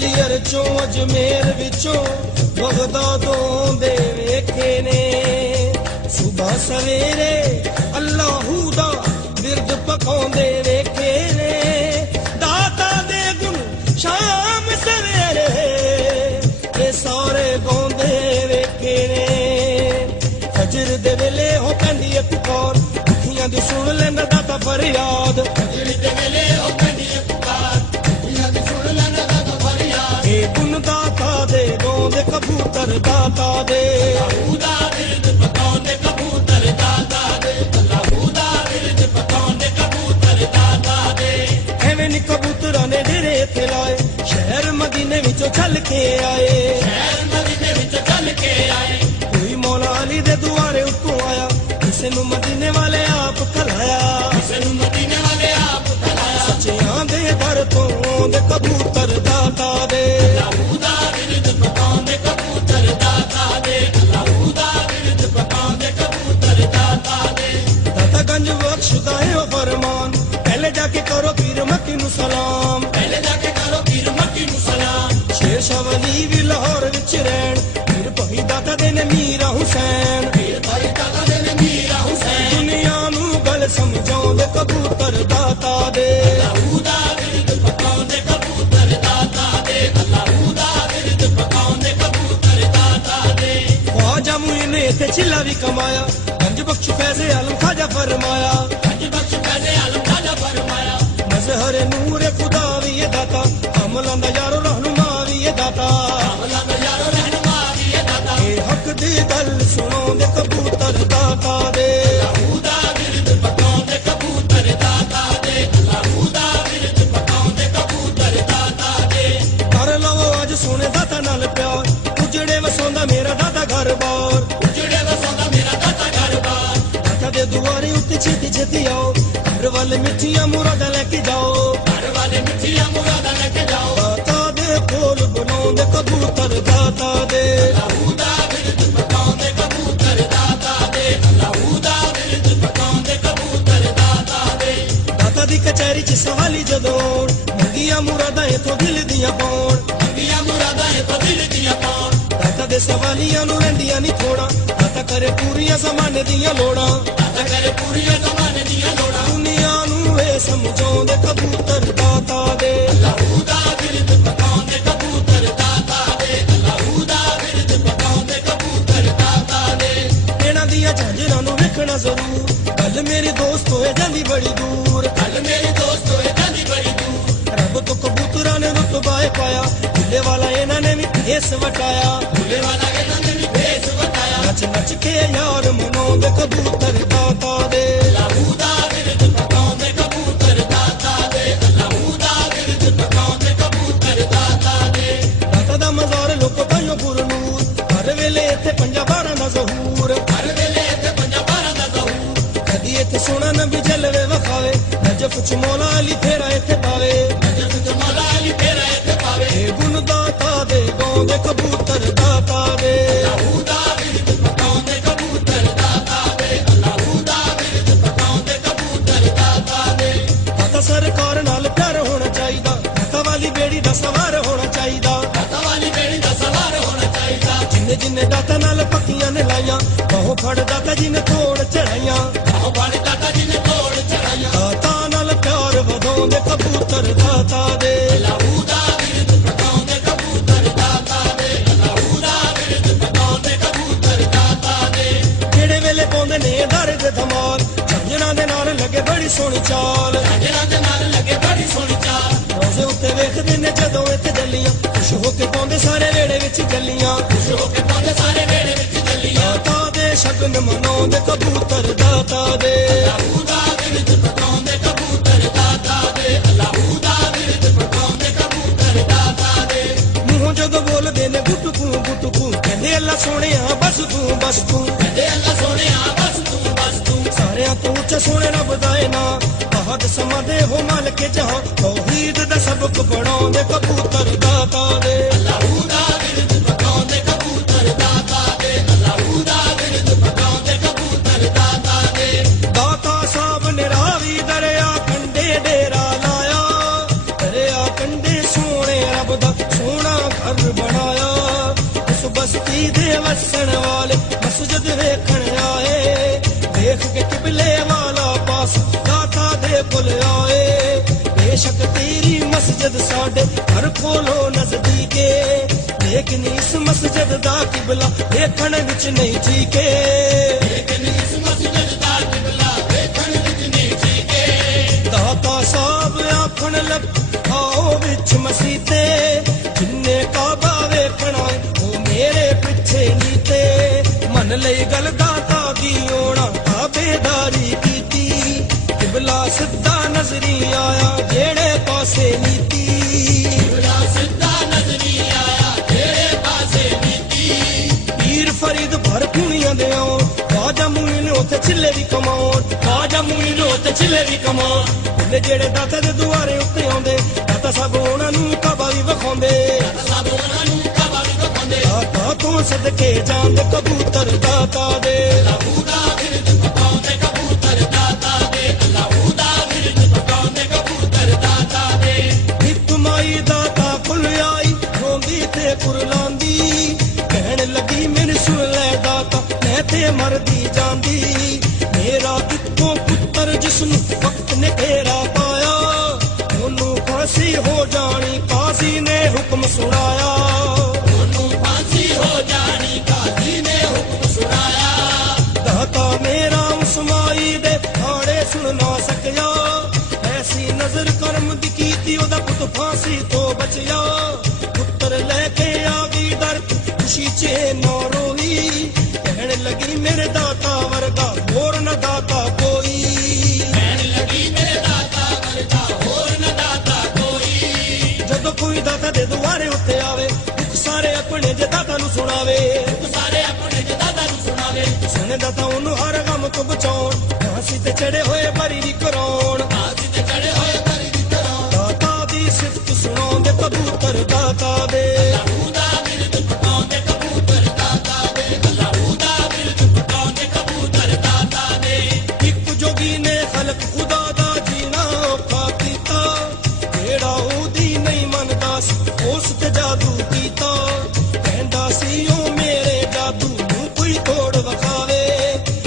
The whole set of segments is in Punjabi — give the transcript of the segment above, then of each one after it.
ਗਵਾਲੀਅਰ ਚੋਂ ਅਜਮੇਰ ਵਿੱਚੋਂ ਬਗਦਾਦੋਂ ਦੇ ਵੇਖੇ ਨੇ ਸੁਬਹ ਸਵੇਰੇ ਅੱਲਾਹੂ ਦਾ ਬਿਰਦ ਪਕਾਉਂਦੇ ਵੇਖੇ ਨੇ ਦਾਤਾ ਦੇ ਗੁਣ ਸ਼ਾਮ ਸਵੇਰੇ ਇਹ ਸਾਰੇ ਗਾਉਂਦੇ ਵੇਖੇ ਨੇ ਫਜਰ ਦੇ ਵੇਲੇ ਹੋ ਪੈਂਦੀ ਏ ਪੁਕਾਰ ਅੱਖੀਆਂ ਦੀ ਸੁਣ ਲੈਂਦਾ ਦਾਤਾ ਫਰਿਆਦ ਫਜਰ ਦੇ ਵੇਲੇ ਹੋ ਪੈਂਦੀ ਏ ਪੁਕਾਰ ਅੱਖੀਆਂ ਦੀ ਸੁਣ ਲੈਂਦਾ ਦਾਤਾ ਫਰਿਆਦ ਇਹ ਗੁਣ ਦਾਤਾ ਦੇ ਗਾਉਂਦੇ ਕਬੂਤਰ ਦਾਤਾ ਦੇ ਅੱਲਾਹੂ ਦਾ ਬਿਰਦ ਪਕਾਉਂਦੇ ਕਬੂਤਰ ਦਾਤਾ ਦੇ ਅੱਲਾਹੂ ਦਾ ਬਿਰਦ ਪਕਾਉਂਦੇ ਕਬੂਤਰ ਦਾਤਾ ਦੇ ਐਵੇਂ ਨੀ ਕਬੂਤਰਾਂ ਨੇ ਡੇਰੇ ਇੱਥੇ ਲਾਏ ਸ਼ਹਿਰ ਮਦੀਨੇ ਵਿੱਚੋਂ ਚੱਲ ਕੇ ਆਏ ਸ਼ਹਿਰ ਮਦੀਨੇ ਵਿੱਚੋਂ ਚੱਲ ਕੇ ਆਏ ਕੋਈ ਮੌਲਾ ਅਲੀ ਦੇ ਦੁਆਰੇ ਉੱਤੋਂ ਆਇਆ ਕਿਸੇ ਨੂੰ ਮਦੀਨੇ ਵਾਲੇ ਆਪ ਖਲਾਇਆ ਕਿਸੇ ਨੂੰ ਮਦੀਨੇ ਵਾਲੇ ਆਪ ਖਲਾਇਆ ਸੱਚਿਆਂ ਦੇ ਦਰ ਤੋਂ ਆਉਂਦੇ ਕਬੂਤਰ ਦਾਤਾ ਦੇ ਅੱਲਾਹੂ ਦਾ ਬਿਰਦ ਪਕਾਉਂਦੇ ਕਬੂਤਰ ਦਾਤਾ ਦੇ ਅੱਲਾਹੂ ਦਾ ਬਿਰਦ ਪਕਾਉਂਦੇ ਕਬੂਤਰ ਦਾਤਾ ਦੇ ਦਾਤਾ ਗੰਜ ਬਖਸ਼ਦਾ ਹੈ ਉਹ ਫਰਮਾਨ ਪਹਿਲੇ ਜਾ ਕੇ ਕਰੋ ਪੀਰ ਮੱਕੀ ਨੂੰ ਸਲਾਮ ਪਹਿਲੇ ਜਾ ਕੇ ਕਰੋ ਪੀਰ ਮੱਕੀ ਨੂੰ ਸਲਾਮ ਸ਼ੇਰ ਸ਼ਾਹ ਵਲੀ ਵੀ ਲਾਹੌਰ ਵਿੱਚ ਰਹਿਣ ਪੀਰ ਭਾਈ ਦਾਤਾ ਦੇ ਨੇ ਮੀਰਾ ਹੁਸੈਨ ਪੀਰ ਭਾਈ ਦਾਤਾ ਦੇ ਨੇ ਮੀਰਾ ਹੁਸੈਨ ਦੁਨੀਆ ਨੂੰ ਗੱਲ ਸਮਝਾਉਂਦੇ ਕਬੂਤਰ ਦਾਤਾ ਦੇ ਅੱਲਾਹੂ ਦਾ ਬਿਰਦ ਪਕਾਉਂਦੇ ਕਬੂਤਰ ਦਾਤਾ ਦੇ ਅੱਲਾਹੂ ਦਾ ਬਿਰਦ ਪਕਾਉਂਦੇ ਕਬੂਤਰ ਦਾਤਾ ਦੇ ਖਵਾਜਾ ਮੁਈਨ ਨੇ ਇੱਥੇ ਛਿੱਲਾ ਵੀ ਕਮਾਇਆ ਗੰਜ ਬਖਸ਼ ਫੈਜ਼ੇ ਆਲਮ ਖਾਜਾ ਫਰਮਾਇਆ ਗੰਜ ਬਖਸ਼ ਫੈਜ਼ੇ ਆਲਮ ਖਾਜਾ ਫਰਮਾਇਆ ਮਜ਼ਹਰ ਨੂਰ ਖੁਦਾ ਵੀ ਇਹ ਦਾਤਾ ਅਮਲਾਂ ਦਾ ਯਾਰੋ ਰਹਿਨੁਮਾ ਵੀ ਇਹ ਦਾਤਾ ਅਮਲਾਂ ਦਾ ਯਾਰੋ ਰਹਿਨੁਮਾ ਵੀ ਇਹ ਦਾਤਾ ਇਹ ਹੱਕ ਦੀ ਗੱਲ ਸੁਣਾਉਂਦੇ ਕਬੂਤਰ ਦਾਤਾ ਦੇ ਅੱਲਾਹੂ ਦਾ ਬਿਰਦ ਪਕਾਉਂਦੇ ਕਬੂਤਰ ਦਾਤਾ ਦੇ ਅੱਲਾਹੂ ਦਾ ਬਿਰਦ ਪਕਾਉਂਦੇ ਕਬੂਤਰ ਦਾਤਾ ਦੇ ਕਰ ਲਵੋ ਅੱਜ ਸੁਣੇ ਦਾਤਾ ਨਾਲ ਪਿਆਰ ਉਜੜੇ ਵਸਾਉਂਦਾ ਮੇਰਾ ਦਾਤਾ ਘਰ ਬਾਰ ਉਜੜੇ ਵਸਾਉਂਦਾ ਮੇਰਾ ਦਾਤਾ ਘਰ ਬਾਰ ਦਾਤਾ ਦੇ ਦੁਆਰੇ ਉੱਤੇ ਛੇਤੀ ਛੇਤੀ ਆਓ ਘਰ ਵਾਲੇ ਮਿੱਠੀਆਂ ਮੁਰਾਦਾਂ ਲੈ ਕੇ ਜਾਓ ਘਰ ਵਾਲੇ ਮਿੱਠੀਆਂ ਮੁਰਾਦਾਂ ਲੈ ਕੇ ਜਾਓ ਦਾਤਾ ਦੇ ਕੋਲ ਬਣਾਉਂਦੇ ਕਬੂਤਰ ਦਾਤਾ ਦੇ ਅੱਲਾਹੂ ਦਾ ਬਿਰਦ ਪਕਾਉਂਦੇ ਕਬੂਤਰ ਦਾਤਾ ਦੇ ਅੱਲਾਹੂ ਦਾ ਬਿਰਦ ਪਕਾਉਂਦੇ ਕਬੂਤਰ ਦਾਤਾ ਦੇ ਦਾਤਾ ਦੀ ਕਚਹਿਰੀ 'ਚ ਸਵਾਲੀ ਜਦੋਂ ਮੰਗੀਆਂ ਮੁਰਾਦਾਂ ਇਥੋਂ ਦਿਲ ਦੀਆਂ ਪਾਉਣ ਮੰਗੀਆਂ ਮੁਰਾਦਾਂ ਇਥੋਂ ਦਿਲ ਦੀਆਂ ਪਾਉਣ ਦਾਤਾ ਦੇ ਸਵਾਲੀਆਂ ਨੂੰ ਰਹਿੰਦੀਆਂ ਨਹੀਂ ਥੋੜਾ ਦਾਤਾ ਕਰੇ ਪੂਰੀਆਂ ਜ਼ਮਾਨੇ ਦੀਆਂ ਲੋੜਾਂ ਦਾਤਾ ਕਰੇ ਪੂਰੀਆਂ ਜ਼ਮਾਨੇ ਦੀਆਂ ਲੋੜਾਂ ਦੁਨੀਆ ਨੂੰ ਇਹ ਸਮਝਾਉਂਦੇ ਕਬੂਤਰ ਦਾਤਾ ਦੇ ਅੱਲਾਹੂ ਦਾ ਬਿਰਦ ਪਕਾਉਂਦੇ ਕਬੂਤਰ ਦਾਤਾ ਦੇ ਅੱਲਾਹੂ ਦਾ ਬਿਰਦ ਪਕਾਉਂਦੇ ਕਬੂਤਰ ਦਾਤਾ ਦੇ ਇਹਨਾਂ ਦੀਆਂ ਝਾਂਜਰਾਂ ਨੂੰ ਵੇਖਣਾ ਜ਼ਰੂਰ ਗੱਲ ਮੇਰੀ ਦੋਸਤ ਹੋਏ ਜਾਂਦੀ ਬੜੀ ਦੂਰ ਗੱਲ ਮੇਰੀ ਦੋਸਤ ਹੋਏ ਜਾਂਦੀ ਬੜੀ ਦੂਰ ਰੱਬ ਤੋਂ ਕਬੂਤਰਾਂ ਨੇ ਰੁਤਬਾ ਪਾਇਆ ਭੁੱਲੇ ਵਾਲਾ ਇਹਨਾਂ ਨੇ ਵੀ ਭੇਸ ਵਟਾਇਆ ਭੁੱਲੇ ਵਾਲਾ ਇਹਨਾਂ ਨੇ ਵੀ ਭੇਸ ਵਟਾਇਆ ਨੱਚ ਨੱਚ ਕੇ ਯਾਰ ਮਨਾਉਂਦੇ ਕਬੂਤਰ ਦਾਤਾ ਦੇ ਅੱਲਾਹੂ ਦਾ ਬਿਰਦ ਪਕਾਉਂਦੇ ਕਬੂਤਰ ਦਾਤਾ ਦੇ ਅੱਲਾਹੂ ਦਾ ਬਿਰਦ ਪਕਾਉਂਦੇ ਕਬੂਤਰ ਦਾਤਾ ਦੇ ਦਾਤਾ ਦਾ ਮਜ਼ਾਰ ਲੋਕੋ ਤਾਈਓ ਪੁਰਨੂਰ ਹਰ ਵੇਲੇ ਇੱਥੇ 5-12 ਦਾ ਜ਼ਹੂਰ ਹਰ ਵੇਲੇ ਇੱਥੇ 5-12 ਦਾ ਜ਼ਹੂਰ ਕਦੀ ਇੱਥੇ ਸੋਹਣਾ ਨਬੀ ਜਲਵੇ ਵਖਾਵੇ ਨਜਫ ਚ ਮੌਲਾ ਅਲੀ ਫੇਰਾ ਇੱਥੇ ਪਾਵੇ ਨਜਫ ਚ ਮੌਲਾ ਅਲੀ ਫੇਰਾ ਇੱਥੇ ਪਾਵੇ ਇਹ ਗੁਣ ਦਾਤਾ ਦੇ ਗਾਉਂਦੇ ਕਬੂਤਰ ਦਾਤਾ ਦੇ ਅੱਲਾਹੂ ਦਾ ਬਿਰਦ ਪਕਾਉਂਦੇ ਕਬੂਤਰ ਦਾਤਾ ਦੇ ਅੱਲਾਹੂ ਦਾ ਬਿਰਦ ਪਕਾਉਂਦੇ ਕਬੂਤਰ ਦਾਤਾ ਦੇ ਦਾਤਾ ਸਰਕਾਰ ਨਾਲ ਪਿਆਰ ਹੋਣਾ ਚਾਹੀਦਾ ਦਾਤਾ ਵਾਲੀ ਬੇੜੀ ਦਾ ਸਵਾਰ ਹੋਣਾ ਚਾਹੀਦਾ ਦਾਤਾ ਵਾਲੀ ਬੇੜੀ ਦਾ ਸਵਾਰ ਹੋਣਾ ਚਾਹੀਦਾ ਜਿੰਨੇ ਜਿੰਨੇ ਦਾਤਾ ਨਾਲ ਪੱਕੀਆਂ ਨੇ ਲਾਈਆਂ ਬਾਹੋਂ ਫੜ ਦਾਤਾ ਜੀ ਨੇ ਤੋੜ ਚੜਾਈਆਂ ਬਾਹੋਂ ਫੜ ਦਾਤਾ ਜੀ ਨੇ ਤੋੜ ਚੜਾਈਆਂ ਦਾਤਾ ਨਾਲ ਪਿਆਰ ਵਧਾਉਂਦੇ ਕਬੂਤਰ ਦਾਤਾ ਦੇ ਅੱਲਾਹੂ ਦਾ ਬਿਰਦ ਪਕਾਉਂਦੇ ਕਬੂਤਰ ਦਾਤਾ ਦੇ ਅੱਲਾਹੂ ਦਾ ਬਿਰਦ ਪਕਾਉਂਦੇ ਕਬੂਤਰ ਦਾਤਾ ਦੇ ਜਿਹੜੇ ਵੇਲੇ ਪਾਉਂਦੇ ਨੇ ਦਰ ਦੇ ਧਮਾਲ ਝਾਂਜਰਾਂ ਦੇ ਨਾਲ ਲੱਗੇ ਬੜੀ ਸੋਹਣੀ ਚਾਲ ਝਾਂਜਰਾਂ ਦੇ ਨਾਲ ਲੱਗੇ ਬੜੀ ਸੋਹਣੀ ਚਾਲ ਰੋਜ਼ੇ ਉੱਤੇ ਵੇਖਦੇ ਨੇ ਜਦੋਂ ਇੱਥੇ ਜੱਲੀਆਂ ਖੁਸ਼ ਹੋ ਕੇ ਪਾਉਂਦੇ ਸਾਰੇ ਵੇੜੇ ਵਿੱਚ ਜੱਲੀਆਂ ਖੁਸ਼ ਹੋ ਕੇ ਪਾਉਂਦੇ ਸਾਰੇ ਵੇੜੇ ਵਿੱਚ ਜੱਲੀਆਂ ਦਾਤਾ ਦੇ ਸ਼ਗਨ ਮਨਾਉਂਦੇ ਕਬੂਤਰ ਦਾਤਾ ਦੇ ਅੱਲਾਹੂ ਦਾ ਬਿਰਦ ਪਕਾਉਂਦੇ ਕਬੂਤਰ ਦਾਤਾ ਦੇ ਅੱਲਾਹੂ ਦਾ ਬਿਰਦ ਪਕਾਉਂਦੇ ਕਬੂਤਰ ਦਾਤਾ ਦੇ ਮੂੰਹੋਂ ਜਦੋਂ ਬੋਲਦੇ ਨੇ ਗੁੱਟਕੂ ਕਹਿੰਦੇ ਅੱਲਾ ਸੋਹਣਿਆ ਬਸ ਤੂੰ ਕਹਿੰਦੇ ਅੱਲਾ ਸੋਹਣਿਆ ਬਸ ਤੂੰ ਸਾਰਿਆਂ ਤੋਂ ਉੱਚਾ ਸੋਹਣੇ ਰੱਬ ਦਾ ਏ ਨਾਂ ਬਹੁਤ ਸਮਾਂ ਦੇ ਹੋ ਮਾਲਕ ਜਹਾਂ ਤੌਹੀਦ ਦਾ ਸਬਕ ਪੜਾਉਂਦੇ ਕਬੂਤਰ ਦਾਤਾ ਦੇ ਅੱਲਾਹੂ ਦਾ ਬਿਰਦ ਪਕਾਉਂਦੇ ਕਬੂਤਰ ਦਾਤਾ ਦੇ ਅੱਲਾਹੂ ਦਾ ਬਿਰਦ ਪਕਾਉਂਦੇ ਕਬੂਤਰ ਦਾਤਾ ਦੇ ਦਾਤਾ ਸਾਹਿਬ ਨੇ ਰਾਵੀ ਦਰਿਆ ਕੰਢੇ ਡੇਰਾ ਲਾਇਆ ਦਰਿਆ ਕੰਢੇ ਸੋਹਣੇ ਰੱਬ ਦਾ ਵਸਣ ਵਾਲੇ ਮਸਜਿਦ ਵੇਖਣ ਆਏ ਵੇਖ ਕੇ ਕਿਬਲੇ ਵਾਲਾ ਪਾਸ ਦਾਤਾ ਦੇ ਕੋਲ ਆਏ ਬੇਸ਼ੱਕ ਤੇਰੀ ਮਸਜਿਦ ਸਾਡੇ ਘਰ ਕੋਲੋਂ ਨਜ਼ਦੀਕੇ ਲੇਕਿਨ ਇਸ ਮਸਜਿਦ ਦਾ ਕਿਬਲਾ ਵੇਖਣ ਵਿੱਚ ਨਹੀਂ ਠੀਕੇ ਲੇਕਿਨ ਇਸ ਮਸਜਿਦ ਦਾ ਕਿਬਲਾ ਵੇਖਣ ਵਿੱਚ ਨਹੀਂ ਠੀਕੇ ਦਾਤਾ ਸਾਹਿਬ ਆਖਣ ਲੱਗ ਆਓ ਵਿੱਚ ਮਸੀਤੇ ਜਿੰਨੇ ਕਾਬਾ ਵੇਖਣਾ ਉਹ ਮੇਰੇ ਪਿੱਛੇ ਨੀਤੇ ਮੰਨ ਲਈ ਗੱਲ ਦਾਤਾ ਦੀ ਹੋਣਾ ਤਾਬੇਦਾਰੀ ਕੀਤੀ ਕਿਬਲਾ ਸਿੱਧਾ ਨਜ਼ਰੀ ਆਇਆ ਜਿਹੜੇ ਪਾਸੇ ਨੀਤੀ ਕਿਬਲਾ ਸਿੱਧਾ ਨਜ਼ਰੀ ਆਇਆ ਜਿਹੜੇ ਪਾਸੇ ਨੀਤੀ ਪੀਰ ਫਰੀਦ ਭਰ ਕੁਣੀਆਂ ਦੇ ਆਉ ਖਾਜਾ ਮੂਈਨ ਉੱਥੇ ਛਿੱਲੇ ਵੀ ਕਮਾਉਣ ਖਾਜਾ ਮੂਈਨ ਉੱਤੇ ਛਿੱਲੇ ਵੀ ਕਮਾਉਣ ਉਹਦੇ ਜਿਹੜੇ ਦਾਤਾ ਦੇ ਦੁਆਰੇ ਉੱਤੇ ਆਉਂਦੇ ਦਾਤਾ ਸਾਹਿਬ ਉਹਨਾਂ ਨੂੰ ਕਾਬਾ ਵੀ ਵਿਖਾਉਂਦੇ ਸਭ ਉਹਨਾਂ ਨੂੰ ਕਾਬਾ ਵੀ ਵਿਖਾਉਂਦੇ ਦਾਤਾ ਤੋਂ ਸਦਕੇ ਜਾਂਦੇ ਕਬੂਤਰ ਦਾਤਾ ਦੇ ਅੱਲਾਹੂ ਦਾ ਬਿਰਦ ਪਕਾਉਂਦੇ ਕਬੂਤਰ ਦਾਤਾ ਦੇ ਅੱਲਾਹੂ ਦਾ ਬਿਰਦ ਪਕਾਉਂਦੇ ਕਬੂਤਰ ਦਾਤਾ ਦੇ ਇੱਕ ਮਾਈ ਦਾਤਾ ਕੋਲ ਆਈ ਰੋਂਦੀ ਤੇ ਕੁਰਲਾਂਦੀ ਕਹਿਣ ਲੱਗੀ ਮੈਨੂੰ ਸੁਣ ਲੈ ਦਾਤਾ ਮੈਂ ਤੇ ਮਰਦੀ ਜਾਂਦੀ ਮੇਰਾ ਇੱਕੋ ਪੁੱਤਰ ਜਿਸਨੂੰ ਵਕਤ ਨੇ ਘੇਰਾ ਪਾਇਆ ਉਹਨੂੰ ਫਾਂਸੀ ਹੋ ਜਾਣੀ ਕਾਜ਼ੀ ਨੇ ਹੁਕਮ ਸੁਣਾਇਆ ਉਹਨੂੰ ਫਾਂਸੀ ਹੋ ਜਾਣੀ ਕਾਜ਼ੀ ਨੇ ਹੁਕਮ ਸੁਣਾਇਆ ਦਾਤਾ ਮੇਰਾ ਉਸ ਮਾਈ ਦੇ ਹਾੜੇ ਸੁਣ ਨਾ ਸਕਿਆ ਐਸੀ ਨਜ਼ਰ ਕਰਮ ਦੀ ਕੀਤੀ ਉਹਦਾ ਪੁੱਤ ਫਾਂਸੀ ਤੋਂ ਬਚਿਆ ਪੁੱਤਰ ਲੈ ਕੇ ਆ ਗਈ ਦਰ ਖੁਸ਼ੀ ਚ ਨਾ ਰੋਈ ਕਹਿਣ ਲੱਗੀ ਮੇਰੇ ਦਾਤਾ ਵਰਗਾ ਹੋਰ ਨਾ ਦਾਤਾ ਕੋਈ ਕਹਿਣ ਲੱਗੀ ਮੇਰੇ ਦਾਤਾ ਵਰਗਾ ਹੋਰ ਨਾ ਦਾਤਾ ਕੋਈ ਜਦੋਂ ਕੋਈ ਦਾਤਾ ਦੇ ਦੁਆਰੇ ਉੱਤੇ ਆਵੇ ਦੁੱਖ ਸਾਰੇ ਆਪਣੇ ਜੇ ਦਾਤਾ ਨੂੰ ਸੁਣਾਵੇ ਸਾਰੇ ਆਪਣੇ ਦਾਦਾ ਨੂੰ ਸੁਣਾਵੇ ਸੁਣੇ ਦਾਤਾ ਉਹਨੂੰ ਹਰ ਗਮ ਤੋਂ ਬਚਾਉਣ ਫਾਂਸੀ ਤੇ ਚੜੇ ਹੋਏ ਬਰੀ ਵੀ ਕਰਾਉਣ ਕਾਜ਼ੀ ਤੇ ਚੜੇ ਹੋਏ ਕਰੀ ਦੀ ਤਰ੍ਹਾਂ ਦਾਤਾ ਦੀ ਸਿਫਤ ਸੁਣਾਉਂਦੇ ਕਬੂਤਰ ਦਾਤਾ ਦੇ ਅੱਲਾਹੂ ਦਾ ਬਿਰਦ ਪਕਾਉਂਦੇ ਕਬੂਤਰ ਦਾਤਾ ਦੇ ਅੱਲਾਹੂ ਦਾ ਬਿਰਦ ਪਕਾਉਂਦੇ ਕਬੂਤਰ ਦਾਤਾ ਦੇ ਇੱਕ ਜੋਗੀ ਨੇ ਖਲਕ ਖੁਦਾ ਦਾ ਜੀਣਾ ਔਖਾ ਕੀਤਾ ਜਿਹੜਾ ਉਹਦੀ ਨਹੀਂ ਮੰਨਦਾ ਸੀ ਉਸ ਤੇ ਜਾਦੂ ਕੀਤਾ ਕਹਿੰਦਾ ਸੀ ਉਹ ਮੇਰੇ ਜਾਦੂ ਨੂੰ ਕੋਈ ਤੋੜ ਵਿਖਾਵੇ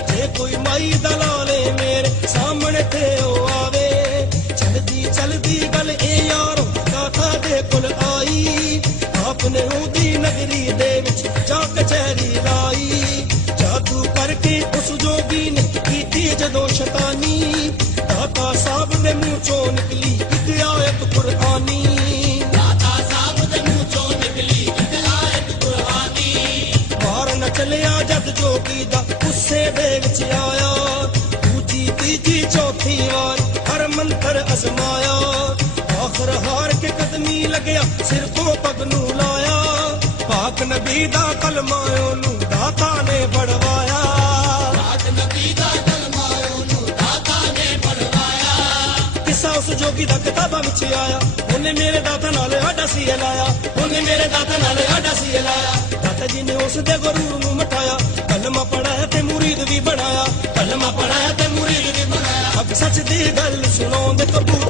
ਜੇ ਕੋਈ ਮਾਈ ਦਲਾਲੇ ਮੇਰੇ ਸਾਹਮਣੇ ਤੇ ਉਹ ਆਵੇ ਚਲਦੀ ਚਲਦੀ ਗੱਲ ਇਹ ਯਾਰੋ ਦਾਤਾ ਦੇ ਕੋਲ ਆਈ ਆਪਨੇ ਉਹਦੀ ਨਗਰੀ ਦੇ ਵਿੱਚ ਜਾ ਕਚਹਿਰੀ ਲਾਈ ਜਾਦੂ ਕਰਕੇ ਉਸ ਜੋਗੀ ਨੇ ਕੀਤੀ ਜਦੋਂ ਸ਼ੈਤਾਨੀ ਦਾਤਾ ਸਾਹਿਬ ਦੇ ਮੂੰਹ ਚੋਂ ਨਿਕਲੀ ਇੱਕ ਆਇਤ ਕੁਰਆਨੀ ਦਾਤਾ ਸਾਹਿਬ ਦੇ ਮੂੰਹ ਚੋਂ ਨਿਕਲੀ ਇੱਕ ਆਇਤ ਕੁਰਆਨੀ ਮਾਰ ਨ ਚੱਲਿਆ ਜਦ ਜੋਗੀ ਦਾ ਗੁੱਸੇ ਦੇ ਵਿੱਚ ਆਇਆ ਦੂਜੀ ਤੀਜੀ ਚੌਥੀ ਵਾਰ ਹਰ ਮੰਤਰ ਅਜ਼ਮਾਇਆ ਆਖਰ ਹਾਰ ਕੇ ਕਦਮੀ ਲੱਗਿਆ ਸਿਰ ਤੋਂ ਪਗ ਨੂੰ ਲਾਇਆ ਪਾਕ ਨਬੀ ਦਾ ਕਲਮਾ ਉਹਨੂੰ ਦਾਤਾ ਨੇ ਪੜਵਾਇਆ ਰਾਤ ਨਬੀ ਦਾ ਕਲਮਾ ਉਹਨੂੰ ਦਾਤਾ ਨੇ ਪੜਵਾਇਆ ਕਿੱਸਾ ਉਸ ਜੋਗੀ ਦਾ ਕਿਤਾਬਾਂ ਵਿੱਚ ਆਇਆ ਉਹਨੇ ਮੇਰੇ ਦਾਤਾ ਨਾਲ ਆਡਾ ਸੀ ਲਾਇਆ ਉਹਨੇ ਮੇਰੇ ਦਾਤਾ ਨਾਲ ਆਡਾ ਸੀ ਲਾਇਆ ਦਾਤਾ ਜੀ ਨੇ ਉਸ ਦੇ ਗਰੂਰ ਨੂੰ ਮਟਾਇਆ ਕਲਮਾ ਪੜਾਇਆ ਤੇ ਮੁਰੀਦ ਵੀ ਬਣਾਇਆ ਕਲਮਾ ਪੜਾਇਆ ਤੇ ਮੁਰੀਦ ਵੀ ਬਣਾਇਆ ਅਬ ਸੱਚ ਦੀ ਗੱਲ ਸੁਣਾਉਂਦੇ ਕਬੂਤਰ